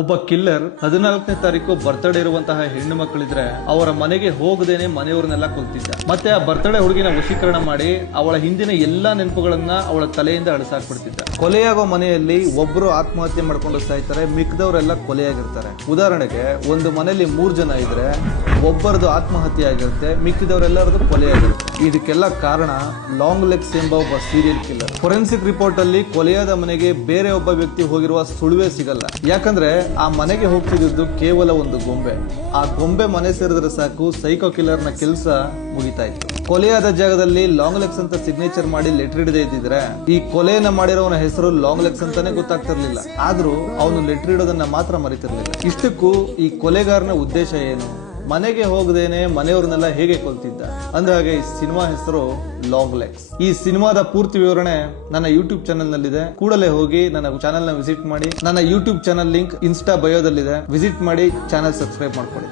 ಒಬ್ಬ ಕಿಲ್ಲರ್ 14ನೇ ತಾರೀಕು ಬರ್ತ್ಡೇ ಇರುವಂತಹ ಹೆಣ್ಣು ಮಕ್ಕಳಿದ್ರೆ ಅವರ ಮನೆಗೆ ಹೋಗದೇನೆ ಮನೆಯವ್ರನ್ನೆಲ್ಲ ಕೊಲ್ತಿದ್ದ. ಮತ್ತೆ ಆ ಬರ್ತ್ಡೇ ಹುಡುಗಿನ ವಶೀಕರಣ ಮಾಡಿ ಅವಳ ಹಿಂದಿನ ಎಲ್ಲಾ ನೆನಪುಗಳನ್ನ ಅವಳ ತಲೆಯಿಂದ ಅಳಿಸಾಕ್ಬಿಡ್ತಿದ್ದ. ಕೊಲೆಯಾಗೋ ಮನೆಯಲ್ಲಿ ಒಬ್ರು ಆತ್ಮಹತ್ಯೆ ಮಾಡ್ಕೊಂಡು ಸಾಯ್ತಾರೆ, ಮಿಕ್ಕದವರೆಲ್ಲ ಕೊಲೆಯಾಗಿರ್ತಾರೆ. ಉದಾಹರಣೆಗೆ ಒಂದು ಮನೆಯಲ್ಲಿ 3 ಜನ ಇದ್ರೆ ಒಬ್ಬರದು ಆತ್ಮಹತ್ಯೆ ಆಗಿರುತ್ತೆ, ಮಿಕ್ಕಿದವರೆಲ್ಲರದು ಕೊಲೆಯಾಗಿರುತ್ತೆ. ಇದಕ್ಕೆಲ್ಲ ಕಾರಣ ಲಾಂಗ್ ಲೆಗ್ಸ್ ಎಂಬ ಒಬ್ಬ ಸೀರಿಯಲ್ ಕಿಲ್ಲರ್. ಫೊರೆನ್ಸಿಕ್ ರಿಪೋರ್ಟ್ ಅಲ್ಲಿ ಕೊಲೆಯಾದ ಮನೆಗೆ ಬೇರೆ ಒಬ್ಬ ವ್ಯಕ್ತಿ ಹೋಗಿರುವ ಸುಳುವೇ ಸಿಗಲ್ಲ. ಯಾಕಂದ್ರೆ ಆ ಮನೆಗೆ ಹೋಗ್ತಿದ್ದು ಕೇವಲ ಒಂದು ಗೊಂಬೆ. ಆ ಗೊಂಬೆ ಮನೆ ಸೇರಿದ್ರೆ ಸಾಕು ಸೈಕೋ ಕಿಲ್ಲರ್ ನ ಕೆಲಸ ಮುಗಿತಾ ಇತ್ತು. ಕೊಲೆಯಾದ ಜಾಗದಲ್ಲಿ ಲಾಂಗ್ ಲೆಗ್ಸ್ ಅಂತ ಸಿಗ್ನೇಚರ್ ಮಾಡಿ ಲೆಟರ್ ಹಿಡದೇ ಇದ್ದಿದ್ರೆ ಈ ಕೊಲೆಯನ್ನ ಮಾಡಿರೋವನ ಹೆಸರು ಲಾಂಗ್ ಲೆಗ್ಸ್ ಅಂತಾನೆ ಗೊತ್ತಾಗ್ತಿರ್ಲಿಲ್ಲ. ಆದ್ರೂ ಅವನು ಲೆಟರ್ ಇಡೋದನ್ನ ಮಾತ್ರ ಮರಿತಿರ್ಲಿಲ್ಲ. ಇಷ್ಟಕ್ಕೂ ಈ ಕೊಲೆಗಾರನ ಉದ್ದೇಶ ಏನು? ಮನೆಗೆ ಹೋಗದೇನೆ ಮನೆಯವ್ರನ್ನೆಲ್ಲ ಹೇಗೆ ಕೊಲ್ತಿದ್ದ? ಅಂದಹಾಗೆ ಈ ಸಿನಿಮಾ ಹೆಸರು ಲಾಂಗ್ ಲೆಗ್ಸ್. ಈ ಸಿನಿಮಾದ ಪೂರ್ತಿ ವಿವರಣೆ ನನ್ನ ಯೂಟ್ಯೂಬ್ ಚಾನೆಲ್ ನಲ್ಲಿದೆ. ಕೂಡಲೇ ಹೋಗಿ ನನ್ನ ಚಾನೆಲ್ ನ ವಿಸಿಟ್ ಮಾಡಿ. ನನ್ನ ಯೂಟ್ಯೂಬ್ ಚಾನೆಲ್ ಲಿಂಕ್ ಇನ್ಸ್ಟಾ ಬಯೋದಲ್ಲಿದೆ. ವಿಸಿಟ್ ಮಾಡಿ, ಚಾನೆಲ್ ಸಬ್ಸ್ಕ್ರೈಬ್ ಮಾಡ್ಕೊಳ್ಳಿ.